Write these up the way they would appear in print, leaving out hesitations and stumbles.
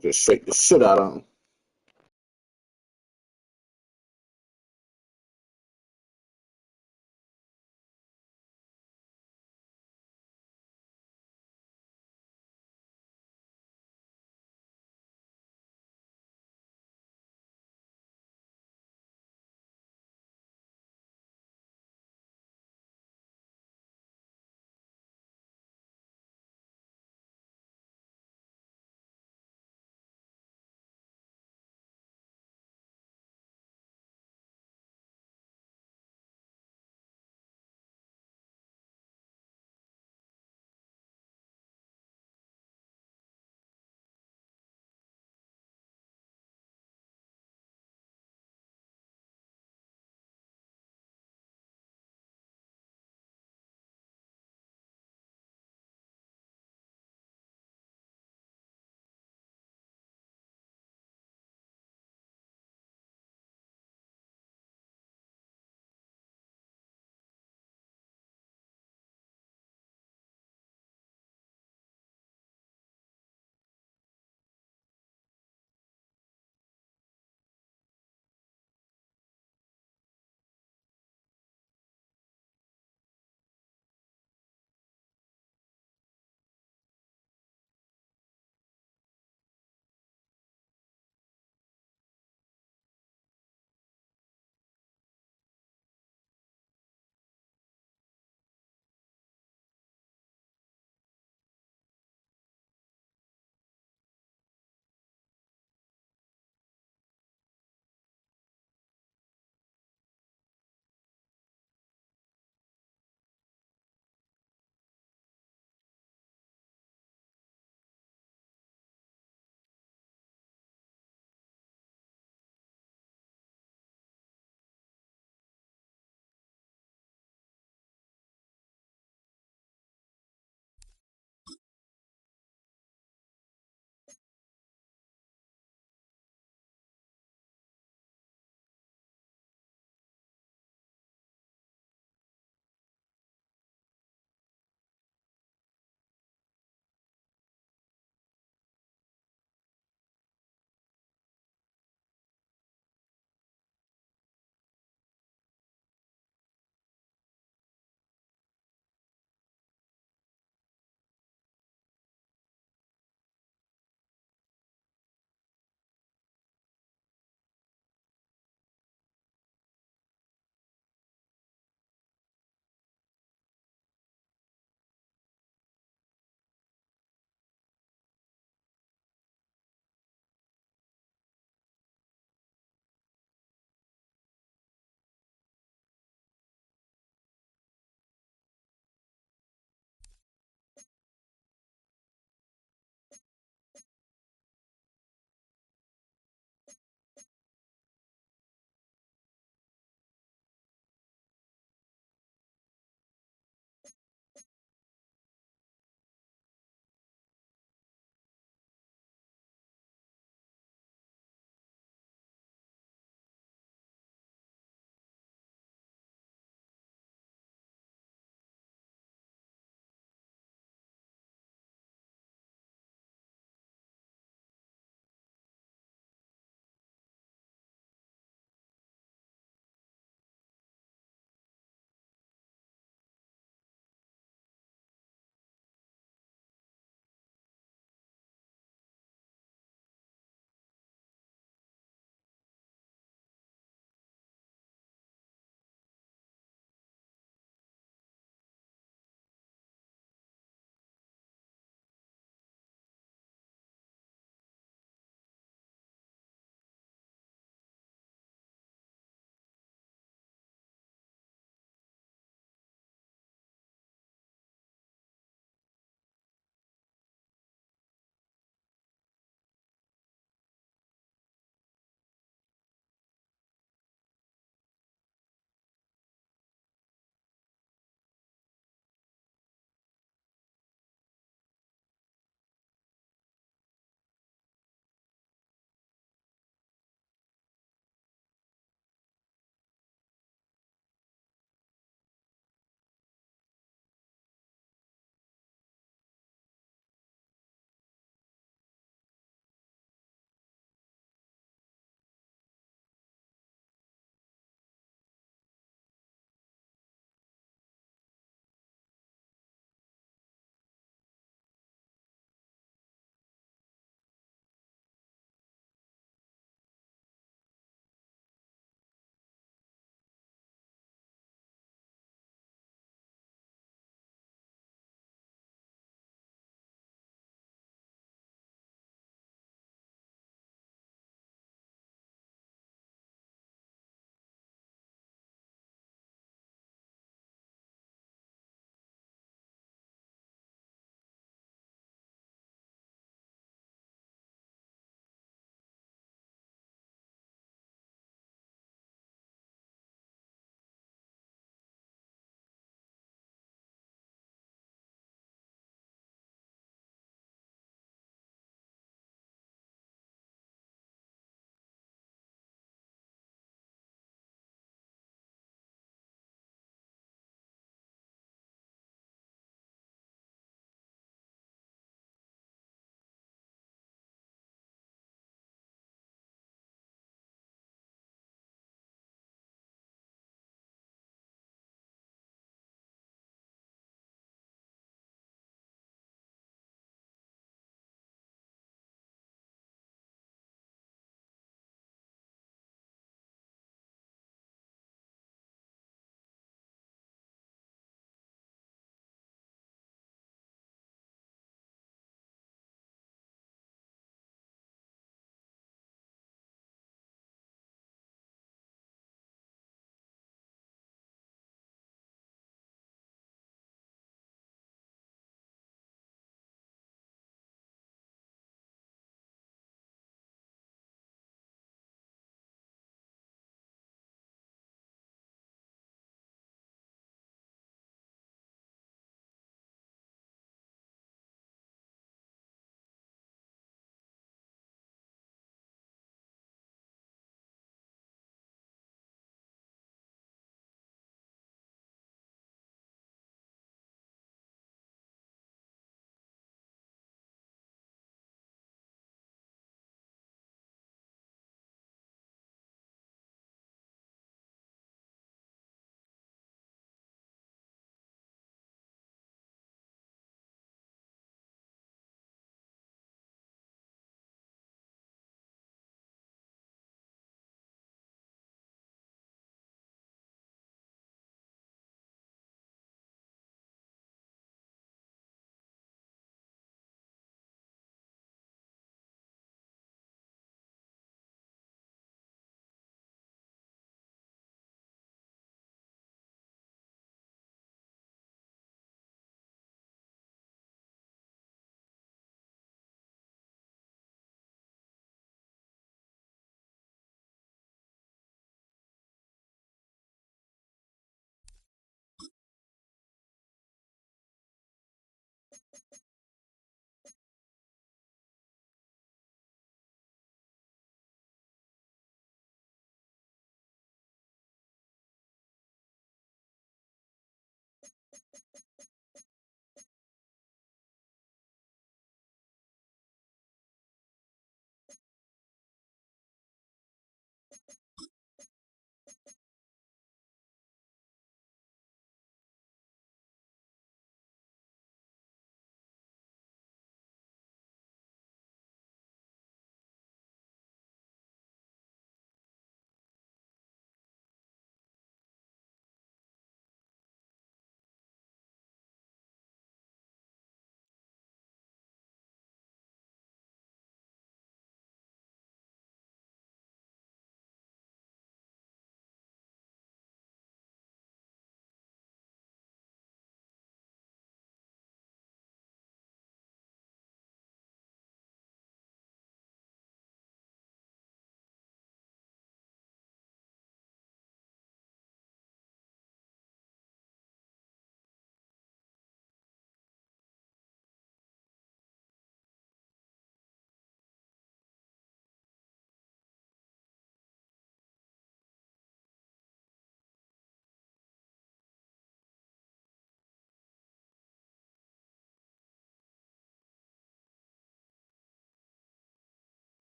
I just shake the shit out of them.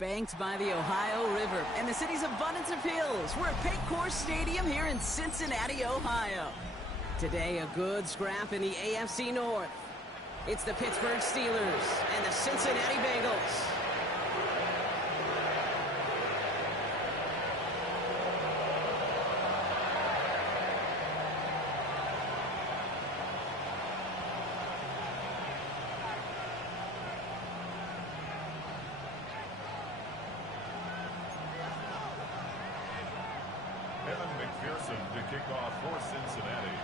Banked by the Ohio River and the city's abundance of hills. We're at Paycor Stadium here in Cincinnati, Ohio. Today, a good scrap in the AFC North. It's the Pittsburgh Steelers and the Cincinnati Bengals. To kick off for Cincinnati.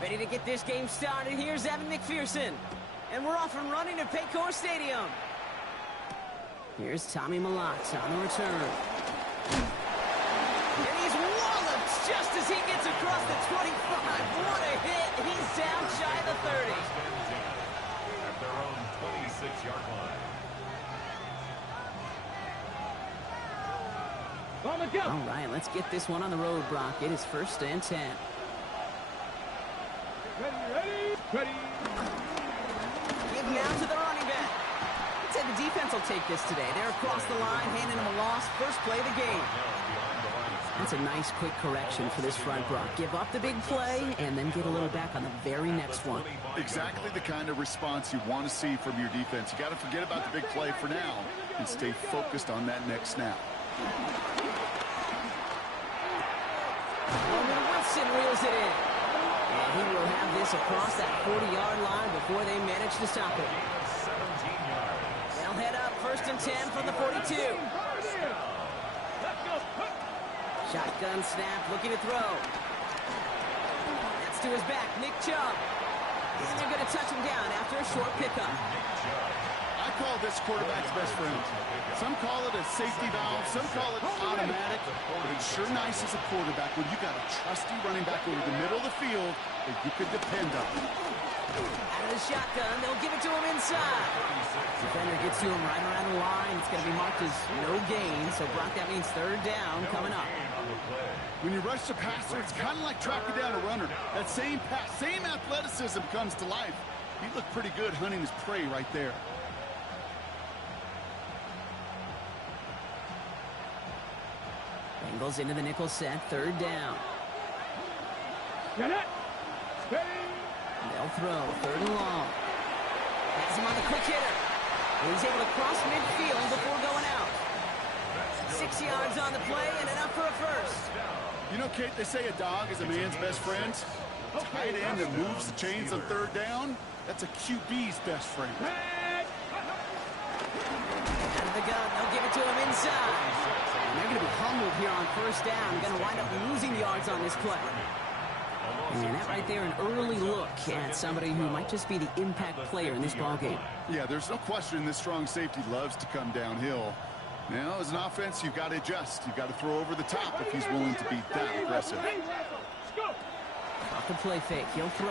Ready to get this game started. Here's Evan McPherson. And we're off and running at Paycor Stadium. Here's Tommy Malott on the return. And he's walloped just as he gets across the 25. What a hit. He's down shy of the 30. At their own 26-yard line. All right, let's get this one on the road, Brock. It is 1st and 10. Ready. Give now to the running back. I'd say the defense will take this today. They're across the line, handing him a loss. First play of the game. That's a nice, quick correction for this front, Brock. Give up the big play and then get a little back on the very next one. Exactly the kind of response you want to see from your defense. You got to forget about the big play for now and stay focused on that next snap. Wilson reels it in. And he will have this across that 40-yard line before they manage to stop it. 17 yards. They'll head up 1st and 10 from the 42. Shotgun snap, looking to throw. That's to his back, Nick Chubb. And they're going to touch him down after a short pickup. I call this quarterback's best friend. Some call it a safety valve, some call it automatic, but it's sure nice as a quarterback when you got a trusty running back over the middle of the field that you could depend on. Out of the shotgun, they'll give it to him inside. Defender gets to him right around the line. It's going to be marked as no gain, so Brock, that means 3rd down coming up. When you rush the passer, it's kind of like tracking down a runner. That same pass, same athleticism comes to life. He looked pretty good hunting his prey right there. Bengals into the nickel set, 3rd down. Get it. They'll throw, 3rd and long. Has him on the quick hitter. And he's able to cross midfield before going out. 6 yards on the play and enough for a first. You know, Kate, they say a dog is a man's best friend. A tight end that moves the chains on 3rd down, that's a QB's best friend. Out of the gun, they'll give it to him inside. And they're going to be humbled here on 1st down. Going to wind up losing yards on this play. And that right there, an early look at somebody who might just be the impact player in this ballgame. Yeah, there's no question this strong safety loves to come downhill. Now, as an offense, you've got to adjust. You've got to throw over the top if he's willing to be that aggressive. Off the play fake, he'll throw.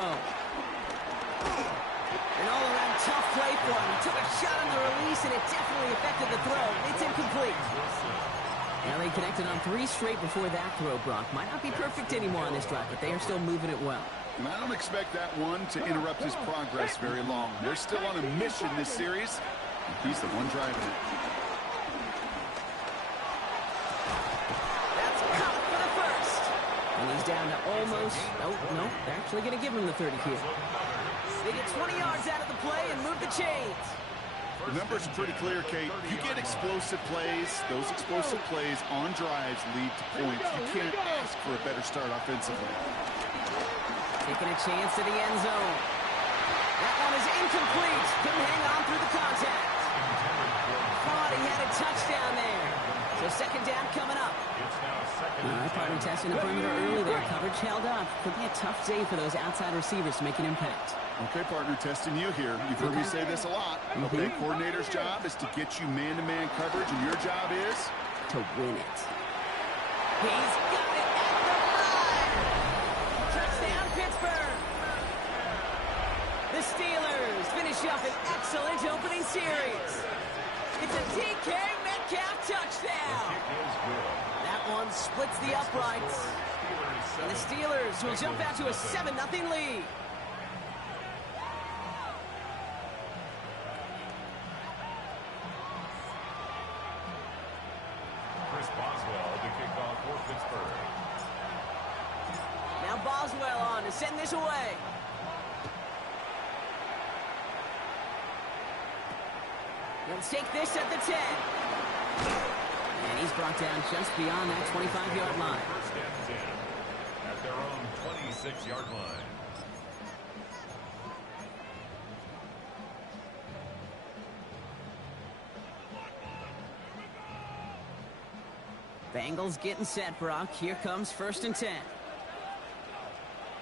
An all-around tough play for him. He took a shot on the release, and it definitely affected the throw. It's incomplete. Now they connected on 3 straight before that throw, Brock. Might not be perfect anymore on this drive, but they are still moving it well. And I don't expect that one to interrupt his progress very long. They're still on a mission this series, and he's the one driving it. That's caught for the first. And he's down to almost, nope, they're actually going to give him the 30 here. They get 20 yards out of the play and move the chains. The numbers are pretty clear, Kate. You get explosive plays. Those explosive plays on drives lead to points. You can't ask for a better start offensively. Taking a chance to the end zone. That one is incomplete. Couldn't hang on through the contact. Thought he had a touchdown there. So 2nd down coming up. All right, partner testing the perimeter early there. Coverage held up. Could be a tough day for those outside receivers to make an impact. Okay, partner, testing you here. You've heard me say this a lot. Okay, coordinator's job is to get you man-to-man coverage, and your job is to win it. He's got it at the 5. Touchdown, Pittsburgh. The Steelers finish up an excellent opening series. It's a DK Metcalf touchdown. That one splits the uprights. And the Steelers will jump out to a 7-0 lead. Chris Boswell to kick off for Pittsburgh. Now Boswell on to send this away. He'll take this at the 10. And he's brought down just beyond that 25-yard line. First and 10 at their own 26-yard line. Bengals getting set, Brock. Here comes 1st and 10.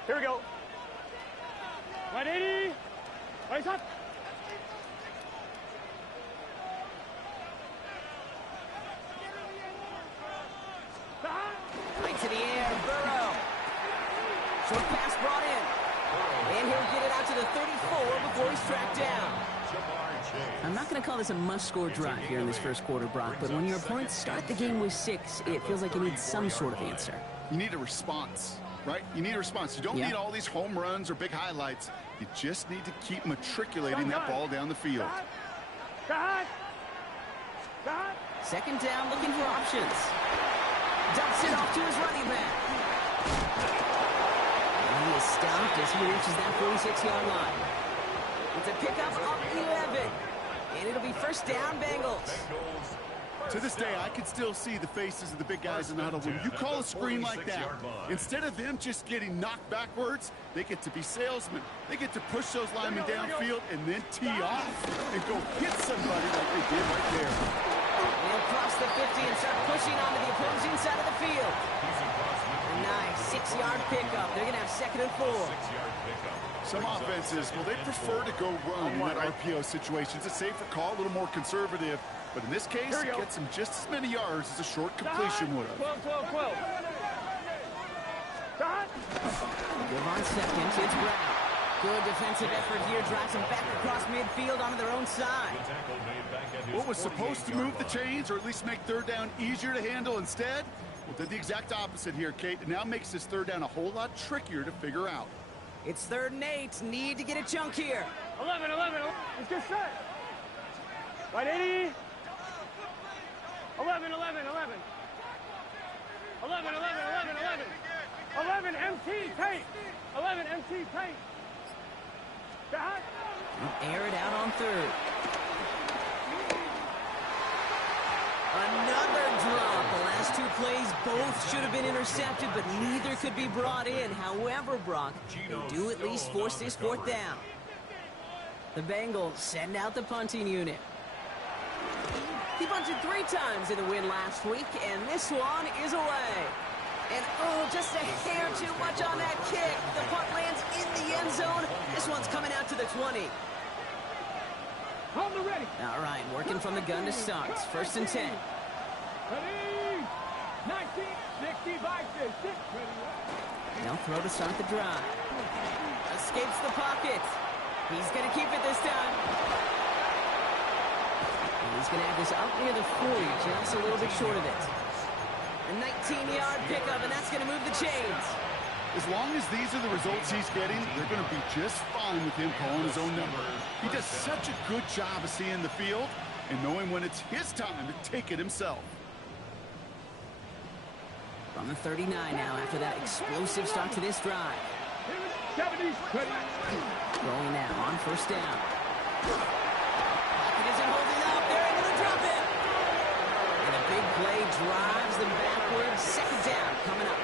Here we go. 180. Right up. Right to the air, Burrow. Short pass brought in. And he'll get it out to the 34 before he's tracked down. I'm not going to call this a must-score drive here in this first quarter, Brock, but when your opponents start the game with 6, it feels like you need some sort of answer. You need a response, right? You need a response. You don't need all these home runs or big highlights. You just need to keep matriculating that ball down the field. Second down, looking for options. Dumps it off to his running back. And he is stopped as he reaches that 46-yard line. It's a pickup of 11. And it'll be first down, Bengals. To this day, I can still see the faces of the big guys in the huddle. When you call a screen like that, instead of them just getting knocked backwards, they get to be salesmen. They get to push those linemen downfield and then tee off and go hit somebody like they did right there. They'll cross the 50 and start pushing onto the opposing side of the field. A nice 6-yard pickup. They're going to have 2nd and 4. Some offenses, well, they prefer to go run in that RPO situation. It's a safer call, a little more conservative. But in this case, it gets him just as many yards as a short completion would have. 12. Give on second, it's Brown. Good defensive effort here, drives them back across midfield onto their own side. What was supposed to move the chains, or at least make 3rd down easier to handle instead? Well, did the exact opposite here, Kate. It now makes this 3rd down a whole lot trickier to figure out. It's 3rd and 8. Need to get a chunk here. 11. It's just set. 180. 11. 11 MT tape. 11 MT tape. Air it out on 3rd. Another drop. The last 2 plays both should have been intercepted, but neither could be brought in. However, Brock, they do at least force this 4th down. The Bengals send out the punting unit. He punted 3 times in the win last week, and this one is away. And, oh, just a hair too much on that kick. The punt lands in the end zone. This one's coming out to the 20. Hold the ready. All right, working from the gun to start. 1st and 10. Ready. 1965. They'll throw to start the drive. Escapes the pocket. He's going to keep it this time. And he's going to have this up near the 40, just a little bit short of it. A 19-yard pickup, and that's going to move the chains. As long as these are the results he's getting, they're going to be just fine with him calling his own number. He does such a good job of seeing the field and knowing when it's his time to take it himself. From the 39 now after that explosive start to this drive. 70s. Rolling now on 1st down. Pocket isn't holding up. They're able to drop it. And a big play drives them backwards. 2nd down coming up.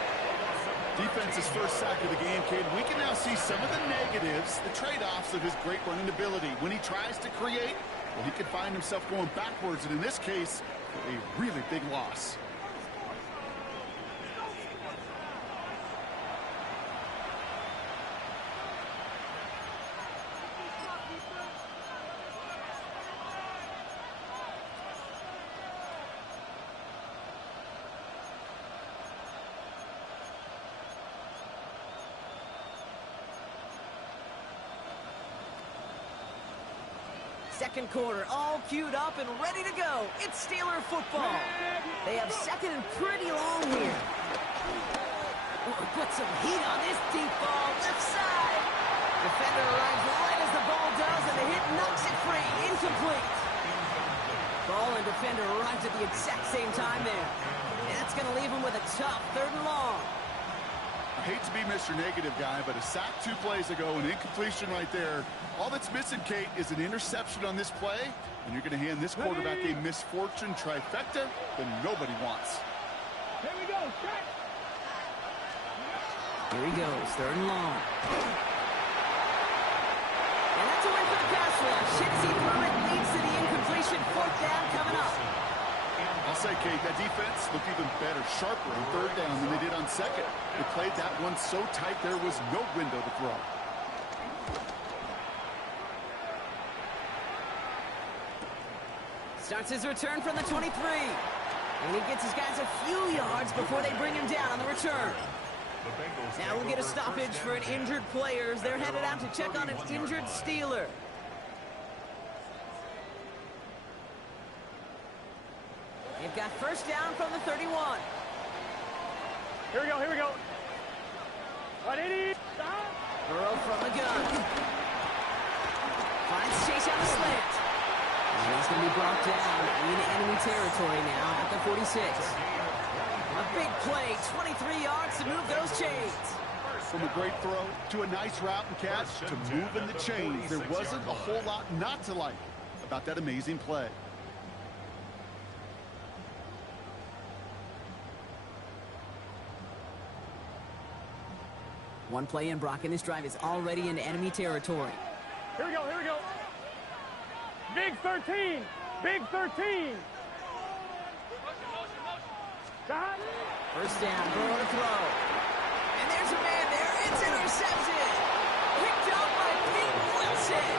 Defense's first sack of the game, Cade. We can now see some of the negatives, the trade-offs of his great running ability. When he tries to create, well, he could find himself going backwards, and in this case, a really big loss. Second quarter, all queued up and ready to go. It's Steeler football. They have 2nd and pretty long here. Put some heat on this deep ball, left side. Defender arrives right as the ball does, and the hit knocks it free. Incomplete. Ball and defender arrived at the exact same time there. And that's going to leave him with a tough 3rd and long. I hate to be Mr. Negative guy, but a sack 2 plays ago, an incompletion right there. All that's missing, Kate, is an interception on this play, and you're going to hand this quarterback a misfortune trifecta that nobody wants. Here we go, check. Here he goes, 3rd and long. And that's a win for the pass rush. Hits he through it, leads to the incompletion. 4th down coming up. I'll say, Kate, that defense looked even better, sharper on 3rd down than they did on 2nd. They played that one so tight there was no window to throw. Starts his return from the 23. And he gets his guys a few yards before they bring him down on the return. Now we'll get a stoppage for an injured player as they're headed out to check on an injured Steeler. They've got 1st down from the 31. Here we go, here we go. 180. Burrow from the gun. Finds Chase on the slant. And he's going to be brought down in enemy territory now at the 46. A big play, 23 yards to move those chains. From a great throw to a nice route and catch to moving the chains, there wasn't a whole lot not to like about that amazing play. One play in, Brock, and this drive is already in enemy territory. Here we go, here we go. Big 13, big 13. Shot. 1st down, Burrow to throw. And there's a man there. It's intercepted. Picked up by Pete Wilson.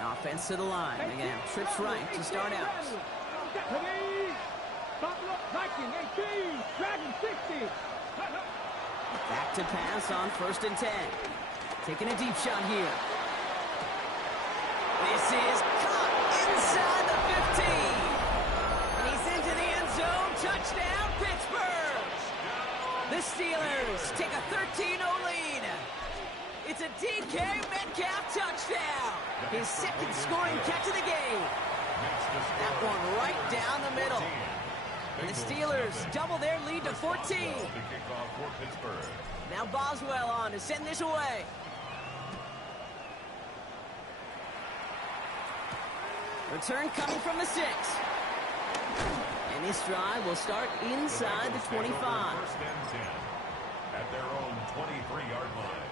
Offense to the line. They're going to have trips right to start out. Viking 18, Dragon 60. Back to pass on 1st and 10. Taking a deep shot here. This is caught inside the 15. And he's into the end zone. Touchdown, Pittsburgh. The Steelers take a 13-0 lead. It's a DK Metcalf touchdown. His 2nd scoring catch of the game. That one right down the middle. And the Steelers double their lead to 14. Now Boswell on to send this away. Return coming from the 6. And this drive will start inside the 25. 1st and 10 at their own 23-yard line.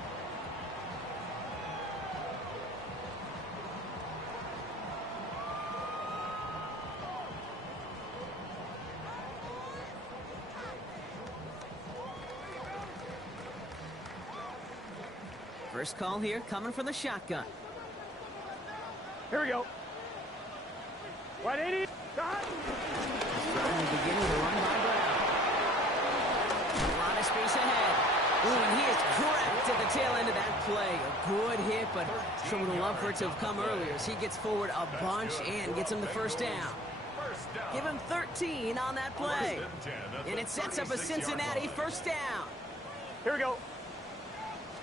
First call here coming from the shotgun. Here we go. 180. Shot. Trying to begin with a run by Brown. A lot of space ahead. Ooh, and he is cracked at the tail end of that play. A good hit, but sure would have loved for it to have come earlier as he gets forward a bunch and gets him the 1st down. Give him 13 on that play. And it sets up a Cincinnati 1st down. Here we go.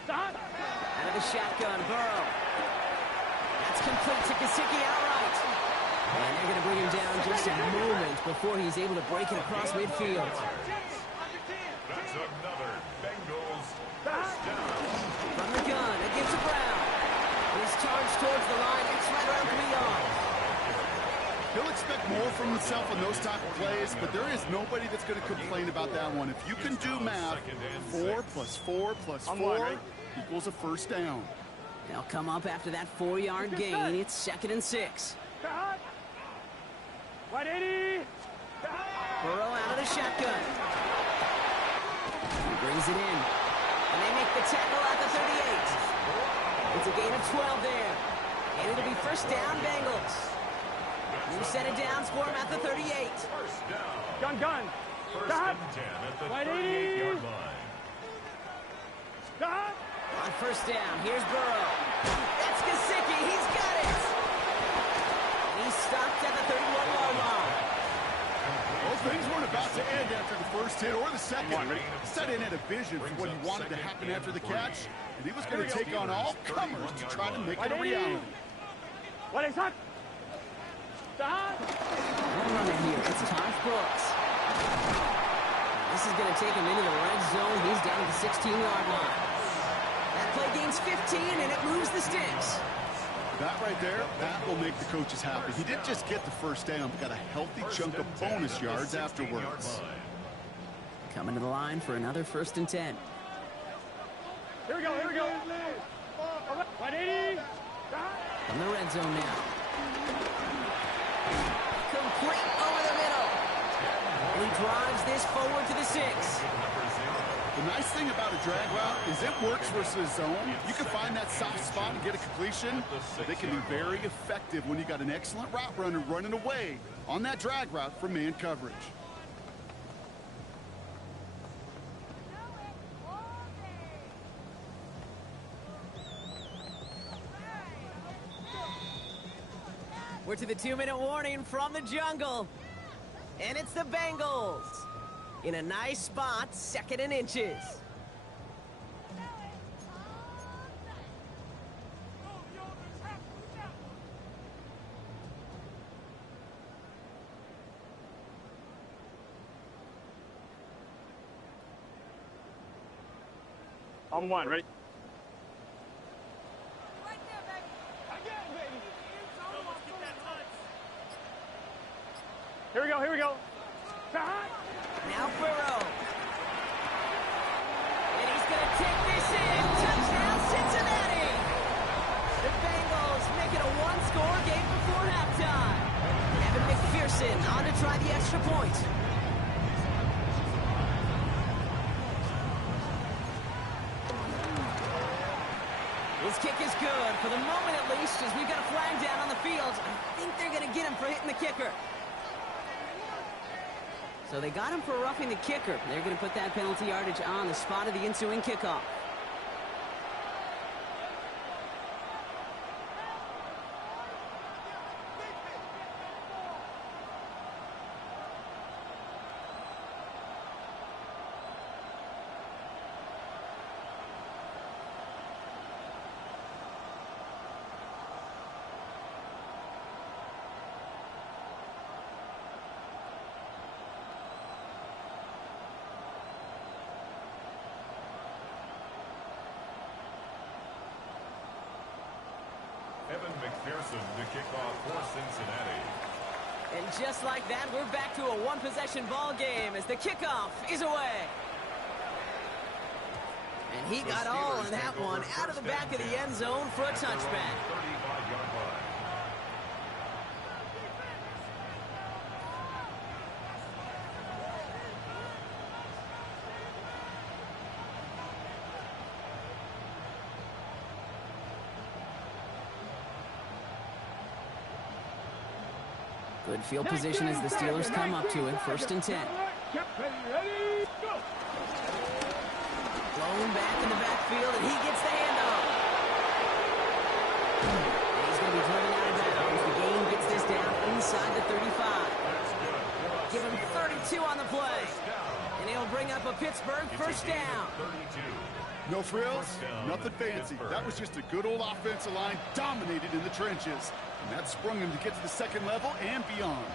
Shot. Out of the shotgun, Burrow. That's complete to Gesicki outright. And they're going to bring him down just a moment before he's able to break it across midfield. That's another Bengals 1st down. From the gun, it gives to Brown. He's charged towards the line. It's right around 3 yards. He'll expect more from himself on those type of plays, but there is nobody that's going to complain about that one. If you can do math, 4 plus 4 plus 4 equals a 1st down. They'll come up after that 4-yard gain. It's 2nd and 6. 180. Burrow out of the shotgun. He brings it in. And they make the tackle at the 38. It's a gain of 12 there. And it'll be 1st down, Bengals. New set of downs for him at the 38. 1st down. Gun. 1st and 10 at the 38-yard line. Shot. On 1st down, here's Burrow. That's Gesicki. He's got it. And he's stopped at the 31-yard line. Well, things weren't about to end after the first hit or the second. Sutton had a vision for what he wanted to happen after the catch, and he was going to take on all comers to try to make it a reality. What is that? Stop! One runner here. It's Tosh Brooks. This is going to take him into the red zone. He's down at the 16-yard line. That play gains 15, and it moves the sticks. That right there, that will make the coaches happy. He didn't just get the first down, but got a healthy chunk of bonus yards afterwards. Coming to the line for another 1st and 10. Here we go, here we go. 180. In the red zone now. Complete over the middle. And he drives this forward to the 6. The nice thing about a drag route is it works versus zone. You can find that soft spot and get a completion, but they can be very effective when you got an excellent route runner running away on that drag route from man coverage. We're to the 2-minute warning from the jungle. And it's the Bengals. In a nice spot, 2nd and inches. On one, ready? Here we go, here we go. Now Burrow. And he's going to take this in. Touchdown, Cincinnati. The Bengals make it a one-score game before halftime. Evan McPherson on to try the extra point. His kick is good, for the moment at least, as we've got a flag down on the field. I think they're going to get him for hitting the kicker. So they got him for roughing the kicker. They're going to put that penalty yardage on the spot of the ensuing kickoff. Evan McPherson to kick off for Cincinnati. And just like that, we're back to a one-possession ball game as the kickoff is away. And he got all on that one out of the back of the end zone for a touchback. 35-yard line. Good field position as the Steelers come up to it. 1st and 10. Blown back in the backfield, and he gets the handoff. And he's going to be driven out of bounds. The game gets this down inside the 35. Give him 32 on the play. And he'll bring up a Pittsburgh 1st down. No frills, nothing fancy. That was just a good old offensive line dominated in the trenches. And that sprung him to get to the 2nd level and beyond.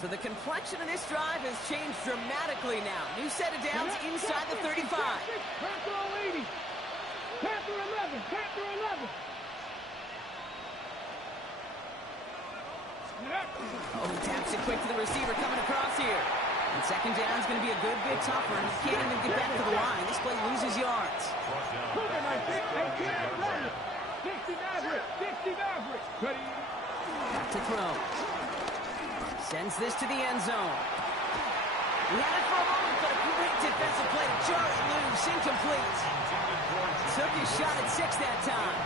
So the complexion of this drive has changed dramatically now. New set of downs inside the 35. Panther 80. Panther 11. Panther 11. Oh, he taps it quick to the receiver coming across here. And 2nd down is going to be a good bit tougher. And he can't even get back to the line. This play loses yards. 60 Maverick. 60 Maverick. Ready. Back to throw. Sends this to the end zone. He had it for a moment, but a great defensive play to jar it loose. Incomplete. Took his shot at 6 that time.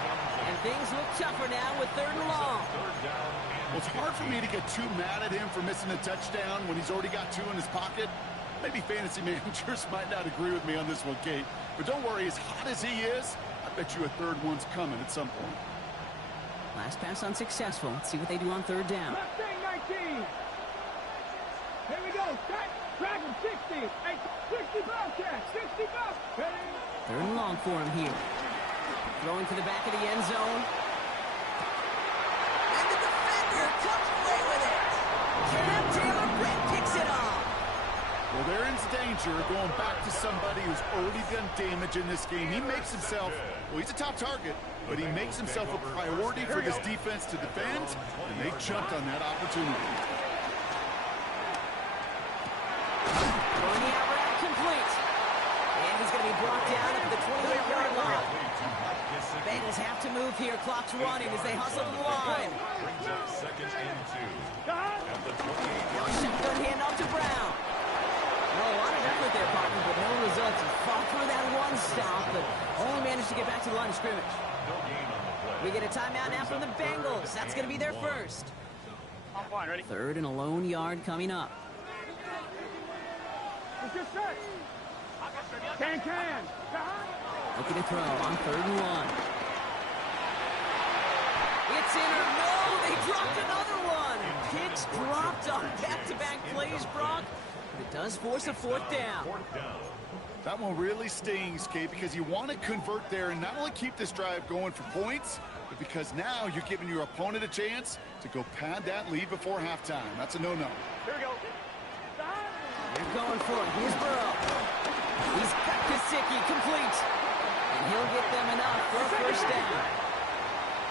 And things look tougher now with 3rd and long. Well, it's hard for me to get too mad at him for missing a touchdown when he's already got 2 in his pocket. Maybe fantasy managers might not agree with me on this one, Kate. But don't worry, as hot as he is, I bet you a third one's coming at some point. Last pass unsuccessful. Let's see what they do on third down. Left thing, 19. Here we go. Track him, 60. Hey, 60 Bobcat. 60 Bobcat. Third and long for him here. Throwing to the back of the end zone. And the defender comes away with it. Cam Taylor picks it off. Well, they're in danger going back to somebody who's already done damage in this game. He makes himself, well, he's a top target, but he makes himself a priority for this defense to defend, and they jumped on that opportunity. Throwing the out route complete. And he's going to be brought down at the 28-yard line. Bengals have to move here. Clock's running as they hustle to the line. Brings up second and 2. At the 28-yard Shotgun handoff to Brown. Well, a lot of effort there, partner, but no results. He fought through that one stop, but only managed to get back to the line of scrimmage. No gain on the play. We get a timeout now from the Bengals. That's going to be their first. I'm fine, ready? Third and a lone yard coming up. It's your set. Can. Looking to throw on third and 1. It's in or no, they dropped another one. Picks dropped on back-to-back plays, Brock. But it does force a fourth down. That one really stings, Kate, because you want to convert there and not only keep this drive going for points, but because now you're giving your opponent a chance to go pad that lead before halftime. That's a no-no. Here we go. They're going for it. Here's Burrow. He's got Gesicki complete. And he'll get them enough for a first down.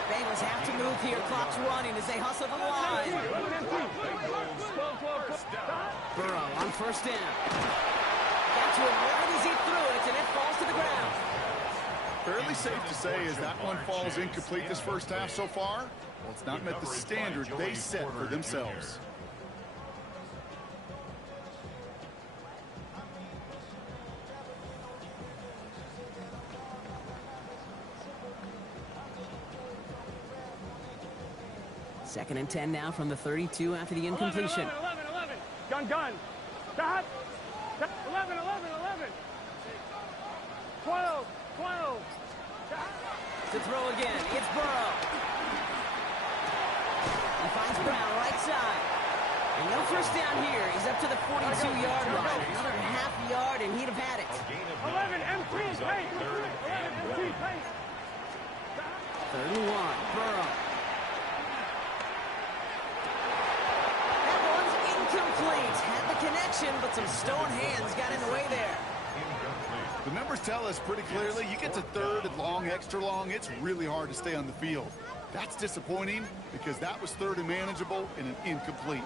Bengals have to move here. Clock's running as they hustle the line. Burrow on first down. Got to it right as he threw it, and it falls to the ground. Fairly safe to say as that one falls incomplete this first half so far, well, it's not met the standard they set for themselves. Second and 10 now from the 32 after the incompletion. 11. Gun. Stop. 11. 12. To throw again, it's Burrow. He finds Brown right side. And no first down here. He's up to the 42-yard line. Another half yard, and he'd have had it. 11 empty. Hey. 11 empty. Hey. Third and 1. Burrow. Incomplete. Had the connection, but some stone hands got in the way there. The numbers tell us pretty clearly, you get to third and long, extra long, it's really hard to stay on the field. That's disappointing because that was third and manageable and an incomplete.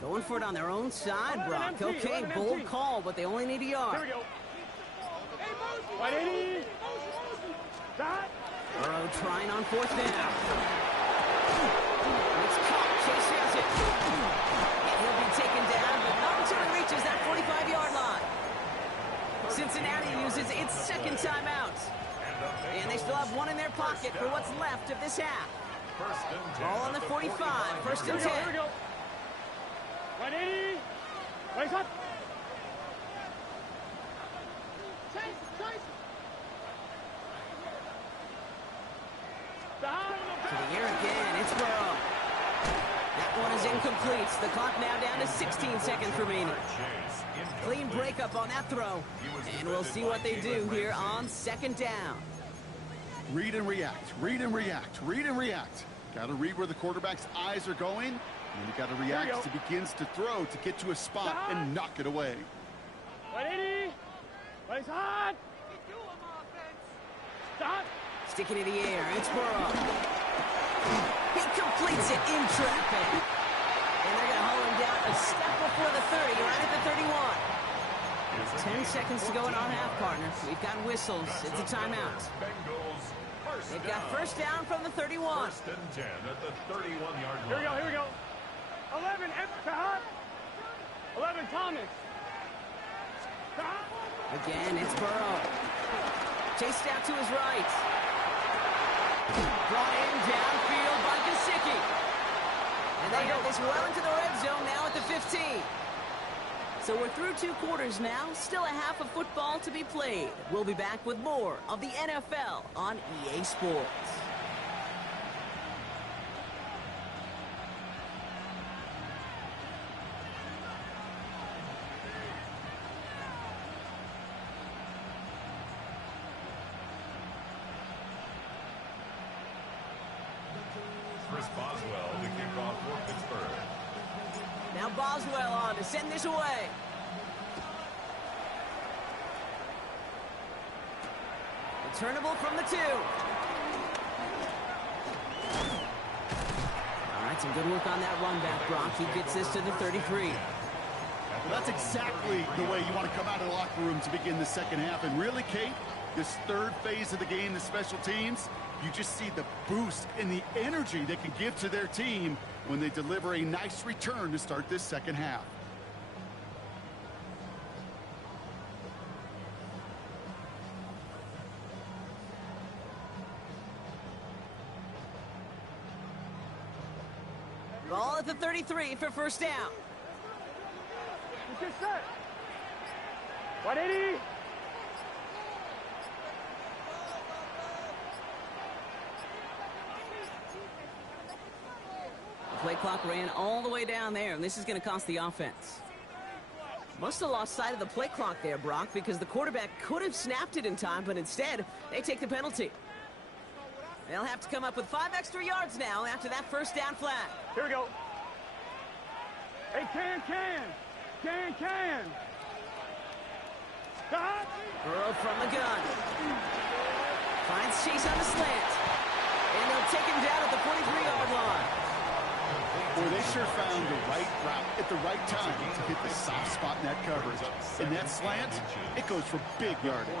Going for it on their own side, Brock. Okay, bold call, but they only need a yard. Here we go. 180. Stop. Burrow trying on fourth down. It's caught. Chase has it. And he'll be taken down, but not until he reaches that 45-yard line. Cincinnati uses its second timeout. And they still have one in their pocket for what's left of this half. Ball on the 45. First and 10. Here we go. 180. Race up. To the air again. It's Burrow. That one is incomplete. The clock now down to 16 seconds remaining. Clean breakup on that throw. And we'll see what they do here on second down. Read and react. Got to read where the quarterback's eyes are going, and then you got to react as he begins to throw to get to a spot and knock it away. 180. Race hard. Stop. Sticking in the air. It's Burrow. He completes it in traffic. And they're going to haul him down a step before the 30, right at the 31. 10 seconds to go in our half, partner. We've got whistles. It's a timeout. They've got first down from the 31. First and 10 at the 31-yard line. Here we go. 11, Shahad. 11, Thomas. Again, it's Burrow. Chased out to his right. Brought in downfield by Gesicki. And they have this well into the red zone now at the 15. So we're through 2 quarters now. Still a half of football to be played. We'll be back with more of the NFL on EA Sports. Chris Boswell to kick off for Pittsburgh. Now Boswell on to send this away. Returnable from the 2. All right, some good work on that run back, Brock. He gets this to the 33. Well, that's exactly the way you want to come out of the locker room to begin the second half. And really, Kate, this third phase of the game, the special teams, you just see the boost and the energy they can give to their team when they deliver a nice return to start this second half. Ball at the 33 for first down. Get set. 180. The play clock ran all the way down there, and this is going to cost the offense. Must have lost sight of the play clock there, Brock, because the quarterback could have snapped it in time, but instead, they take the penalty. They'll have to come up with 5 extra yards now after that first down flag. Here we go. Hey, can. Stop. Burrow from the gun. Finds Chase on the slant. And they'll take him down at the 43-yard line. Boy, they sure found the right route at the right time to hit the soft spot in that coverage. And that slant, it goes for big yardage.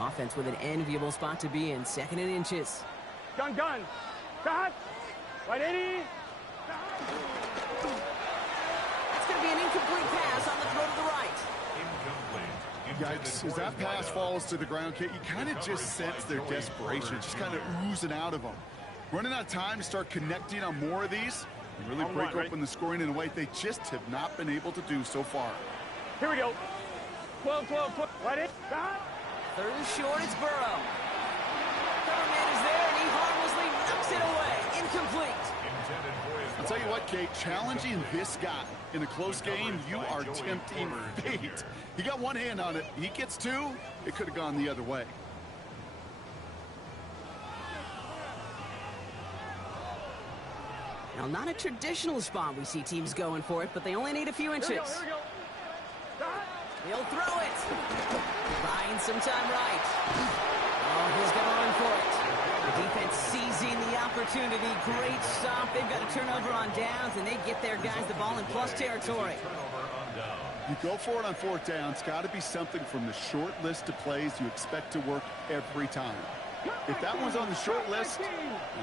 Offense with an enviable spot to be in. 2nd and inches. Gun. Stop. 180. That's going to be an incomplete pass on the throw to the right. Yikes, as that pass falls to the ground, Kate, you kind of just sense their desperation, just kind of oozing out of them. Running out of time to start connecting on more of these and really break open the scoring in a way they just have not been able to do so far. Here we go. 12. 180. Stop. 3rd and short, it's Burrow. Coverman is there, and he harmlessly knocks it away. Incomplete. I'll tell you what, Kate, challenging this guy in a close game, you are tempting fate. He got one hand on it. He gets 2. It could have gone the other way. Now, not a traditional spot we see teams going for it, but they only need a few inches. Here we go. Stop. He'll throw it. Buying some time right. Oh, he's going to run for it. The defense seizing the opportunity. Great stop. They've got a turnover on downs, and they get their guys the ball in plus territory. You go for it on 4th down. It's got to be something from the short list of plays you expect to work every time. If that one's on the short list,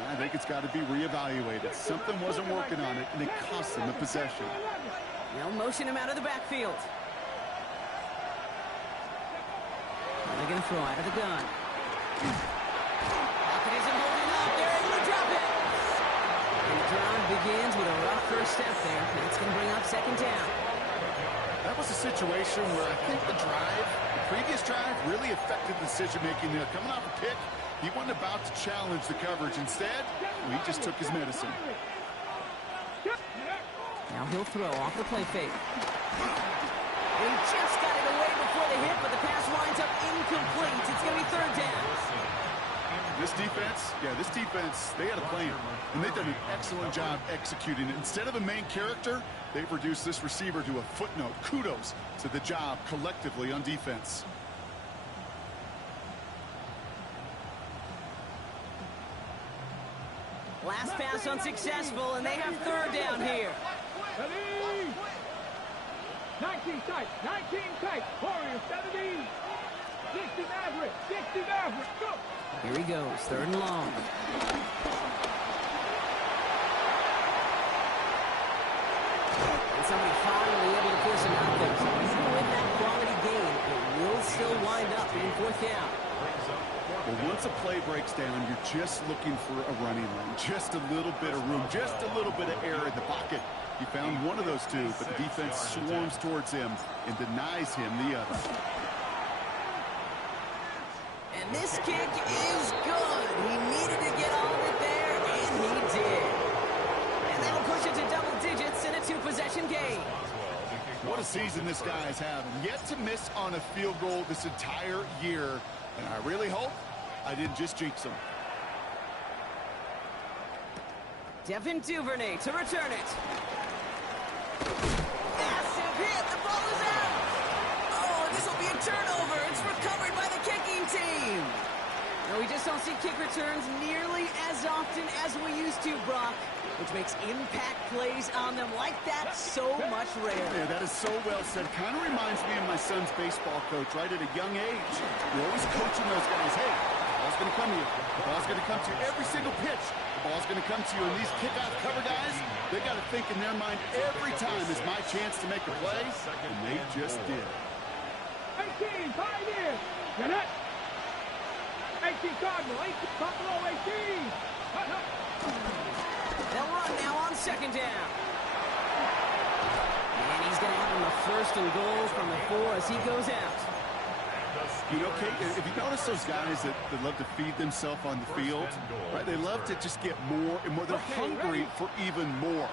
I think it's got to be reevaluated. Something wasn't working on it, and it cost them the possession. They'll motion him out of the backfield. They're going to throw out of the gun. Pocket isn't holding up. They're able to drop it. And the drive begins with a rough first step there. That's going to bring up 2nd down. That was a situation where I think the previous drive, really affected decision-making there. Coming off a pick, he wasn't about to challenge the coverage. Instead, he just took his medicine. Now he'll throw off the play fake. He just got it away before the hit, but the pass winds up incomplete. It's going to be 3rd down. This defense, they had a plan, and they've done an excellent job executing it. Instead of a main character, they've reduced this receiver to a footnote. Kudos to the job collectively on defense. Last pass unsuccessful, and they have 3rd down here. 19 tight. Warriors 70. 60 Maverick. Go. Here he goes, 3rd and long. And somebody finally able to force him out there. So even with that quality game fourth down. Well, once a play breaks down, you're just looking for a running lane. Just a little bit of room, just a little bit of air in the pocket. He found one of those two, but the defense swarms towards him and denies him the other. And this kick is good. He needed to get all of it there, and he did. And that'll push it to double digits in a two-possession game. What a season this guy is having. Yet to miss on a field goal this entire year. And I really hope I didn't just jinx him. Devin Duvernay to return it. Massive hit. The ball is out. Oh, this will be a turnover. It's recovered by the kicking team. No, we just don't see kick returns nearly as often as we used to, Brock, which makes impact plays on them like that so much rarer. Yeah, that is so well said. Kind of reminds me of my son's baseball coach, right, at a young age. You're always coaching those guys, hey, the ball's going to come to you. The ball's going to come to you every single pitch. The ball's going to come to you. And these kickoff cover guys, they got to think in their mind every time is my chance to make a play, and they just did. 18, 5 years. Get it? 18 Cardinal, 18 Buffalo, 18. They'll run now on second down. And he's going to have him a first and goal from the 4 as he goes out. You know, Kate, if you notice those guys that love to feed themselves on the field, right? They love to just get more and more. They're hungry for even more.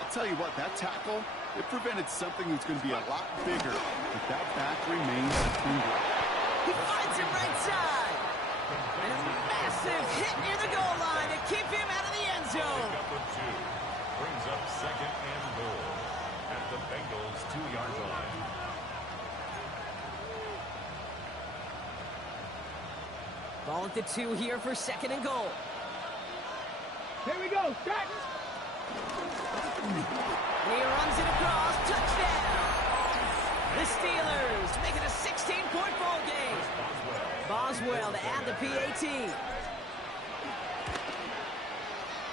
I'll tell you what, that tackle, it prevented something that's going to be a lot bigger, but that back remains hungry. He finds him right side. And a massive hit near the goal line to keep him out of the end zone. Brings up second and goal at the Bengals' 2-yard line. Ball at the 2 here for second and goal. Here we go, set. And he runs it across, touchdown. The Steelers make it a 16-point ball game. Boswell to add the PAT.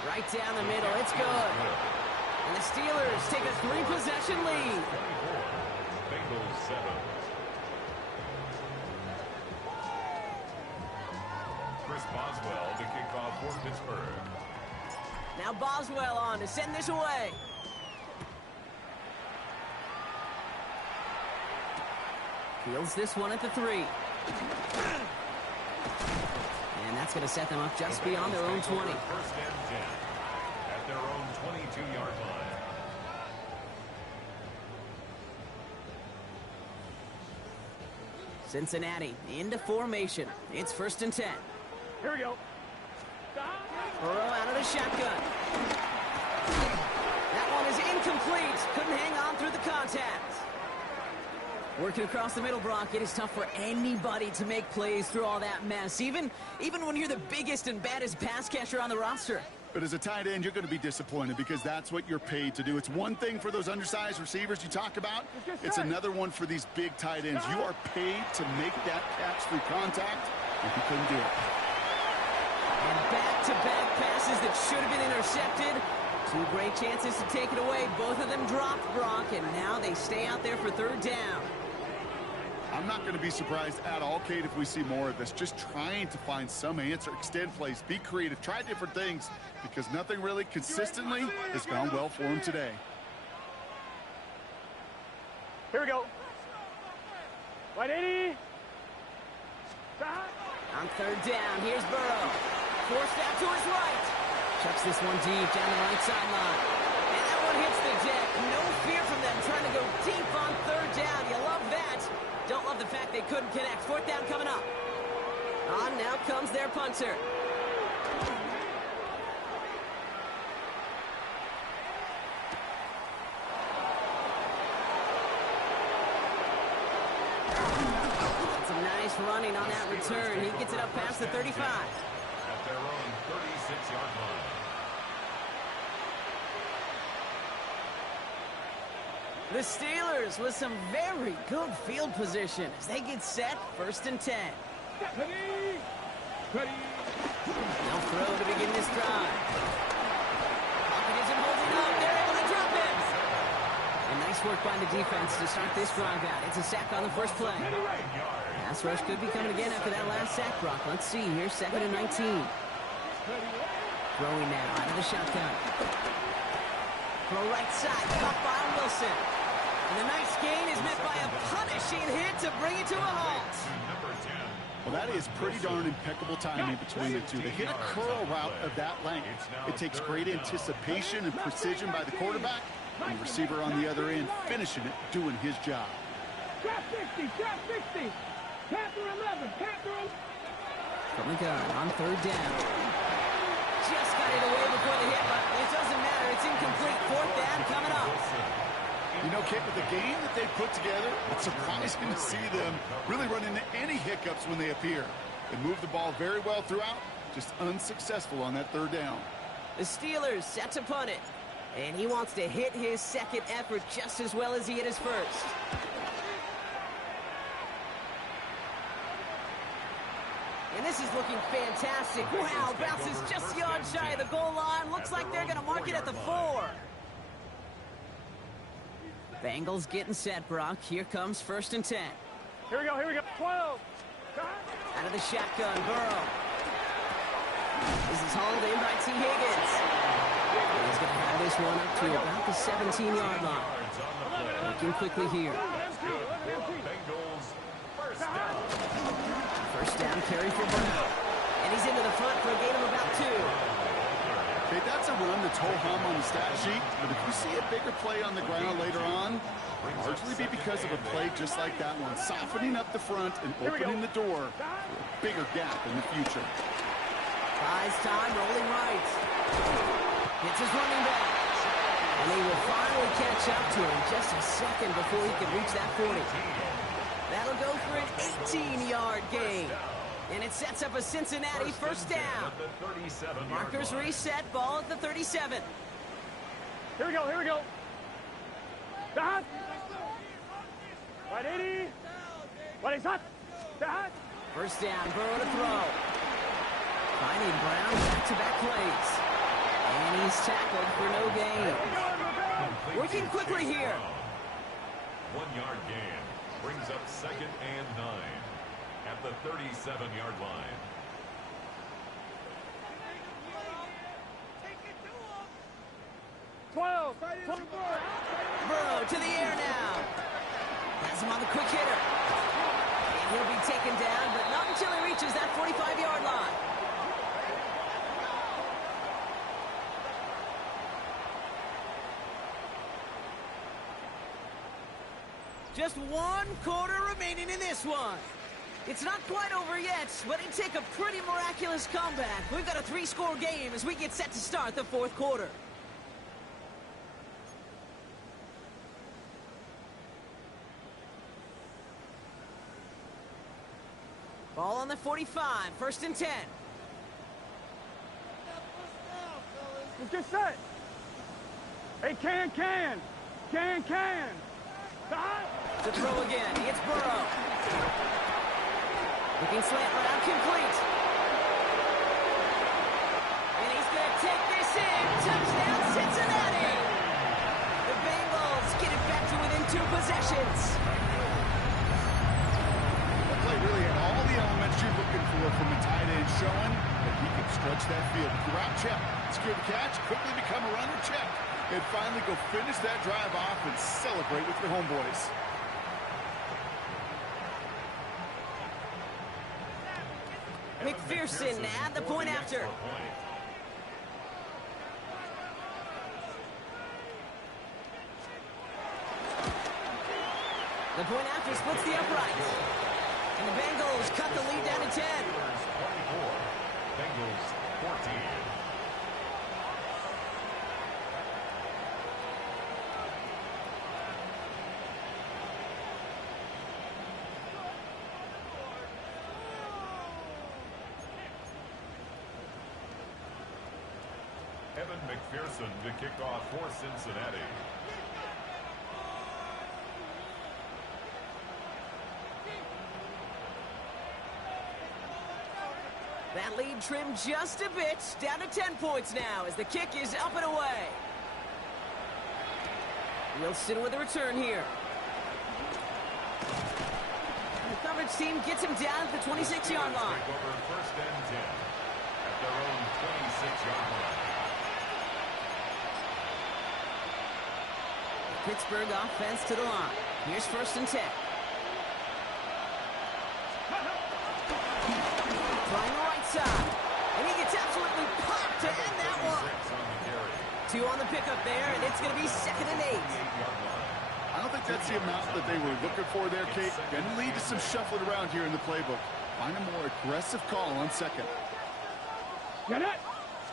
Right down the middle, it's good. And the Steelers take a 3-possession lead. Bengals 7. Chris Boswell to kick off for Pittsburgh. Now Boswell on to send this away. Fields this one at the 3. And that's going to set them up just beyond their own 20. First and 10 at their own 22-yard line. Cincinnati into formation. It's first and 10. Here we go. Burrow out of the shotgun. That one is incomplete. Couldn't hang on through the contact. Working across the middle, Brock, it is tough for anybody to make plays through all that mess, even when you're the biggest and baddest pass catcher on the roster. But as a tight end, you're going to be disappointed because that's what you're paid to do. It's one thing for those undersized receivers you talk about. It's another one for these big tight ends. You are paid to make that catch through contact, and he couldn't do it. And back-to-back passes that should have been intercepted. 2 great chances to take it away. Both of them dropped, Brock, and now they stay out there for third down. I'm not going to be surprised at all, Kate, if we see more of this. Just trying to find some answer, extend plays, be creative, try different things, because nothing really consistently has gone well for him today. Here we go. Right 80. On third down, here's Burrow. Forced out to his right. Chucks this one deep down the right sideline. And that one hits the deck. No fear from them trying to go deep on third down. You love that. Don't love the fact they couldn't connect. Fourth down coming up. On now comes their punter. Some nice running on that return. He gets it up past the 35. At their own 36-yard line. The Steelers with some very good field position as they get set, first and 10. Ready. Ready. They'll throw to begin this drive. Pocket isn't holding up. They're able to drop him. And nice work by the defense to start this drive out. It's a sack on the first play. Pass rush could be coming again after that last sack, Brock. Let's see here, 2nd and 19. Throwing now out of the shotgun. Throw right side, caught by Wilson. And the nice gain is met by a punishing hit to bring it to a halt. Well, that is pretty darn impeccable timing between the two. To hit a curl route of that length, it takes great anticipation and precision by the quarterback, and the receiver on the other end finishing it, doing his job. Trap 60, trap 60. Panther 11, Panther 11. From the gun on 3rd down. Just got it away before the hit, but it doesn't matter. It's incomplete. 4th down coming up. You know, Kip, with the game that they put together, it's surprising to see them really run into any hiccups when they appear. They move the ball very well throughout, just unsuccessful on that 3rd down. The Steelers set to punt it. And he wants to hit his second effort just as well as he hit his first. And this is looking fantastic. Wow, bounces just yards shy of the goal line. Looks like they're going to mark it at the 4. Bengals getting set, Brock. Here comes 1st and 10. Here we go, 12. Out of the shotgun, Burrow. This is hauled in by T. Higgins. And he's going to have this one up to about the 17-yard line. Looking quickly here. First down carry for Burrow. And he's into the front for a gain of about 2. Okay, that's a run that's ho-hum on the stat sheet, but if you see a bigger play on the ground later on, it'll largely be because of a play just like that one, softening up the front and opening the door for a bigger gap in the future. Buys time, rolling right. Hits his running back. And he will finally catch up to him just a second before he can reach that 40. That'll go for an 18-yard gain. And it sets up a Cincinnati 1st down. Markers reset, ball at the 37. Here we go. Dad. Right 80. What is that? Dad. 1st down, Burrow to throw. Finding Brown back-to-back plays. And he's tackled for no gain. Working quickly here. 1-yard gain brings up 2nd and 9 at the 37-yard line. Burrow to the air now. Has him on the quick hitter. And he'll be taken down, but not until he reaches that 45-yard line. Just 1 quarter remaining in this one. It's not quite over yet, but it'd take a pretty miraculous comeback. We've got a 3-score game as we get set to start the 4th quarter. Ball on the 45, 1st and 10. Let's get set. Hey, can. To throw again, it's Burrow. Looking slant route complete. And he's going to take this in. Touchdown, Cincinnati. The Bengals get it back to within 2 possessions. That play really had all the elements you're looking for from a tight end, showing that he can stretch that field. Route check, secure the catch, quickly become a runner check, and finally go finish that drive off and celebrate with your homeboys. McPherson at the point after. The point after splits the upright. And the Bengals cut the lead down to 10. Bengals 14. Evan McPherson to kick off for Cincinnati. That lead trimmed just a bit, down to 10 points now as the kick is up and away. Wilson with a return here. The coverage coverage team gets him down at the 26-yard line. Take over first and 10 at their own 26-yard line. Pittsburgh offense to the line. Here's first and 10. Trying the right side. And he gets absolutely popped to end that one. 2 on the pickup there, and it's going to be second and 8. I don't think that's the amount that they were looking for there, Kate. Going to lead to some shuffling around here in the playbook. Find a more aggressive call on second. Get it.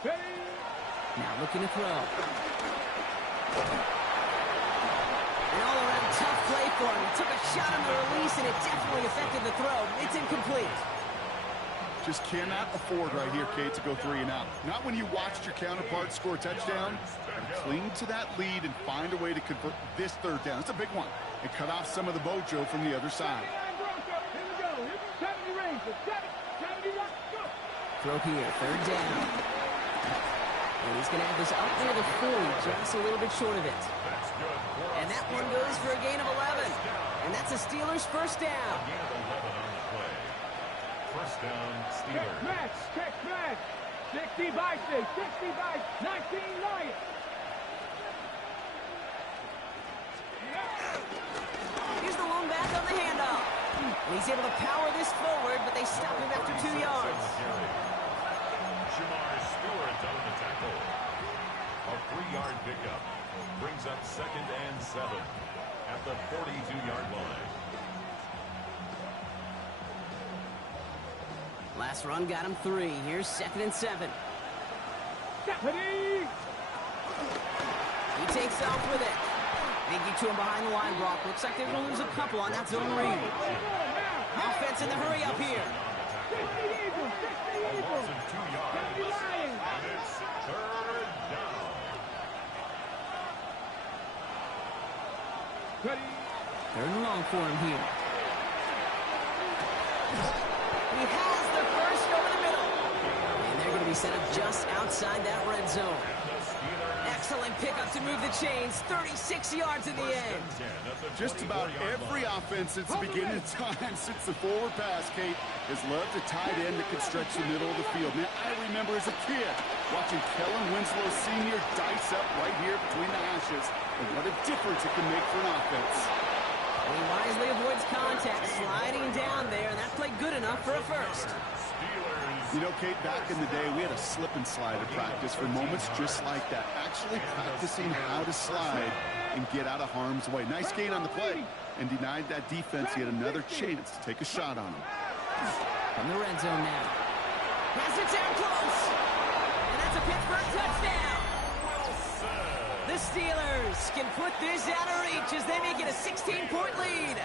Now looking to throw. An all-around tough play for him. He took a shot on the release, and it definitely affected the throw. It's incomplete. Just cannot afford right here, Kate, to go 3 and out. Not when you watched your counterpart score a touchdown. Cling to that lead and find a way to convert this third down. It's a big one. And cut off some of the mojo from the other side. Here we go. Here's 70 Rangers. 70 Rangers. Go. Throw here, third down. And he's going to have this up near the 40, just a little bit short of it. And that one goes for a gain of 11. And that's the Steelers' first down. First down, Steelers. Check match. 60 by 6, 60 by 19 Lions. Here's the lone back on the handoff. And he's able to power this forward, but they stop him after 2 yards. Jamar Stewart on the tackle. A 3-yard pickup brings up second and 7 at the 42-yard line. Last run got him 3. Here's second and 7. Stephanie. He takes off with it. They get to him behind the line, Brock. Looks like they're going to lose a couple on that zone read. Offense in the hurry up here. 60 Eagles. 60 Eagles. 2 yards. 70 Lions. And it's third down. Ready. Third and long for him here. He has the first over the middle. And they're going to be set up just outside that red zone. Excellent pickup to move the chains. 36 yards in the end. Just about every offense since the beginning of time, since the forward pass, Kate, has loved a tight end that can stretch the middle of the field. Man, I remember as a kid watching Kellen Winslow Sr. dice up right here between the hashes. And what a difference it can make for an offense. He wisely avoids contact, sliding down there, and that played good enough for a first. You know, Kate, back in the day, we had a slip and slide at practice for moments just like that. Actually practicing how to slide and get out of harm's way. Nice gain on the play and denied that defense yet another chance to take a shot on him. From the red zone now. Pass it down close. And that's a Pittsburgh touchdown. The Steelers can put this out of reach as they make it a 16-point lead.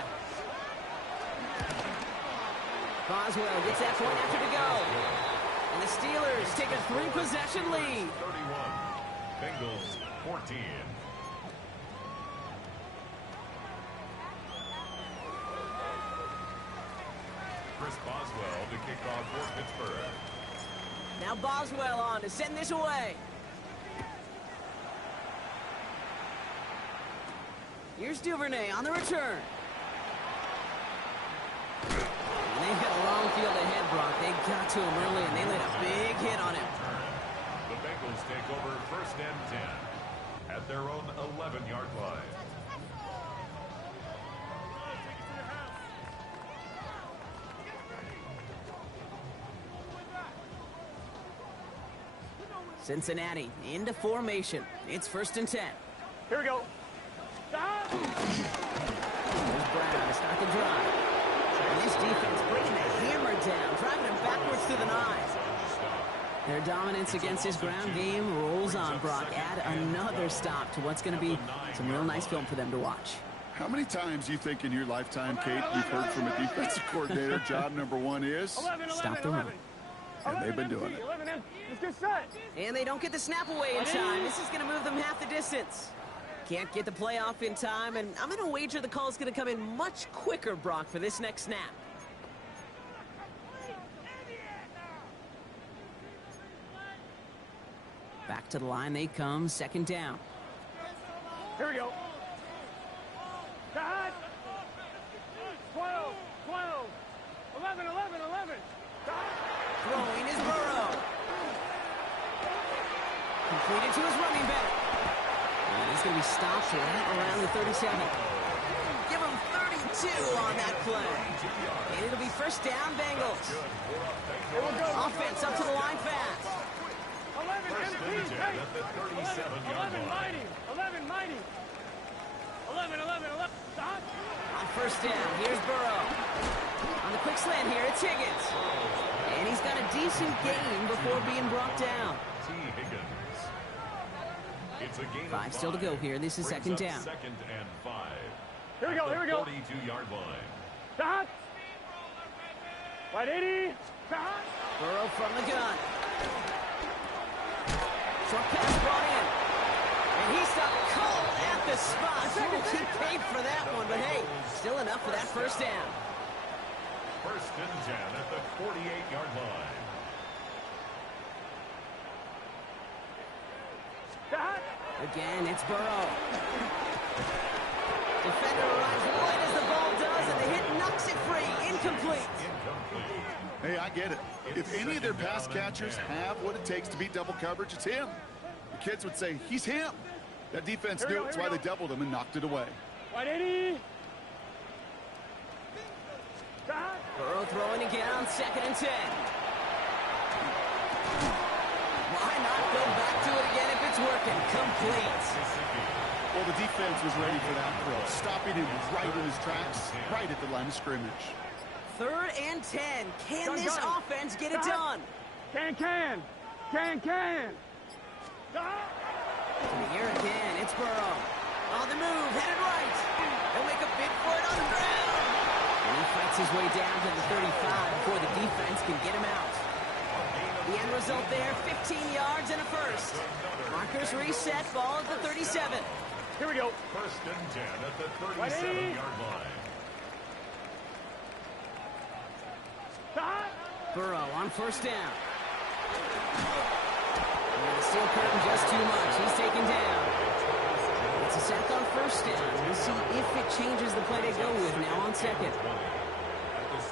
Boswell gets that point after to go. And the Steelers take a 3-possession lead. 31. Bengals 14. Chris Boswell to kick off for Pittsburgh. Now Boswell on to send this away. Here's Duvernay on the return. And they've got a long field ahead, Brock. They got to him early, and they laid a big hit on him. The Bengals take over first and 10 at their own 11-yard line. Cincinnati into formation. It's first and 10. Here we go. There's Brown to start the drive. And this defense breaking the hammer down, driving him backwards through the 9. Their dominance against this ground game rolls on, Brock. Add another stop to what's going to be some real nice film for them to watch. How many times do you think in your lifetime, Kate, you've heard from a defensive coordinator, job number 1 is? Stop the run. And they've been doing it. Let's get set. And they don't get the snap away in time. This is going to move them half the distance. Can't get the playoff in time, and I'm going to wager the call is going to come in much quicker, Brock, for this next snap. Back to the line they come, second down. Here we go. Cut. 12. throwing is Burrow. Completed to his running back. And he's going to be stopped right around the 37. Give him 32 on that play. And it'll be first down, Bengals. Offense up to the line fast. 11 empty. Hey, 11 mighty. 11 mighty. 11. Stop. On first down, here's Burrow. On the quick slant here, it's Higgins. And he's got a decent gain before being brought down. T. Higgins. It's a gain of 5 still to go here. This is second down. Second and 5. Here we go. 42-yard line. Stop. Right 80. Stop. Burrow from the gun. Short pass brought in. And he stopped cold at the spot. He paid for that one, but hey, still enough for that first down. First and 10 at the 48-yard line. Stop. Again, it's Burrow. Defender arrives right as the ball does, and the hit knocks it free. Incomplete. Hey, I get it. If any of their pass catchers have what it takes to beat double coverage, it's him. The kids would say, he's him. That defense knew it. That's why they doubled him and knocked it away. Right 80. Stop. Burrow throwing again on second and 10. Why not go back to it again if it's working? Complete. Well, the defense was ready for that throw, stopping him right in his tracks, right at the line of scrimmage. Third and 10. Can this offense get it done? Can. Stop. Here again, it's Burrow. On the move, headed right. He'll make a bid for it on the ground. And he fights his way down to the 35 before the defense can get him out. The end result there, 15 yards and a first. Markers reset, ball at the 37. Here we go. First and 10 at the 37-yard line. Stop. Burrow on first down. And the steel curtain just too much. He's taken down. It's a sack on first down. We'll see if it changes the play they go with now on second.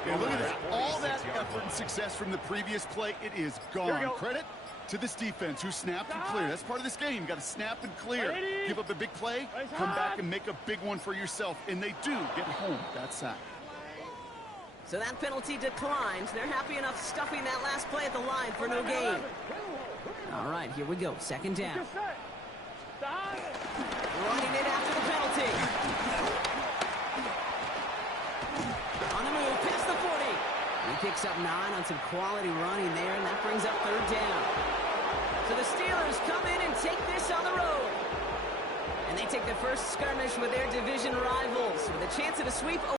Yeah, look at that. All that effort and success from the previous play, it is gone. Credit to this defense who snapped and cleared. That's part of this game. You got to snap and clear. Give up a big play, come back and make a big one for yourself. And they do get home that sack. So that penalty declines. They're happy enough stuffing that last play at the line for no gain. All right, here we go. Second down. Running it after the penalty. On the move, past the 40. He picks up 9 on some quality running there, and that brings up third down. So the Steelers come in and take this on the road. And they take the first skirmish with their division rivals with a chance at a sweep.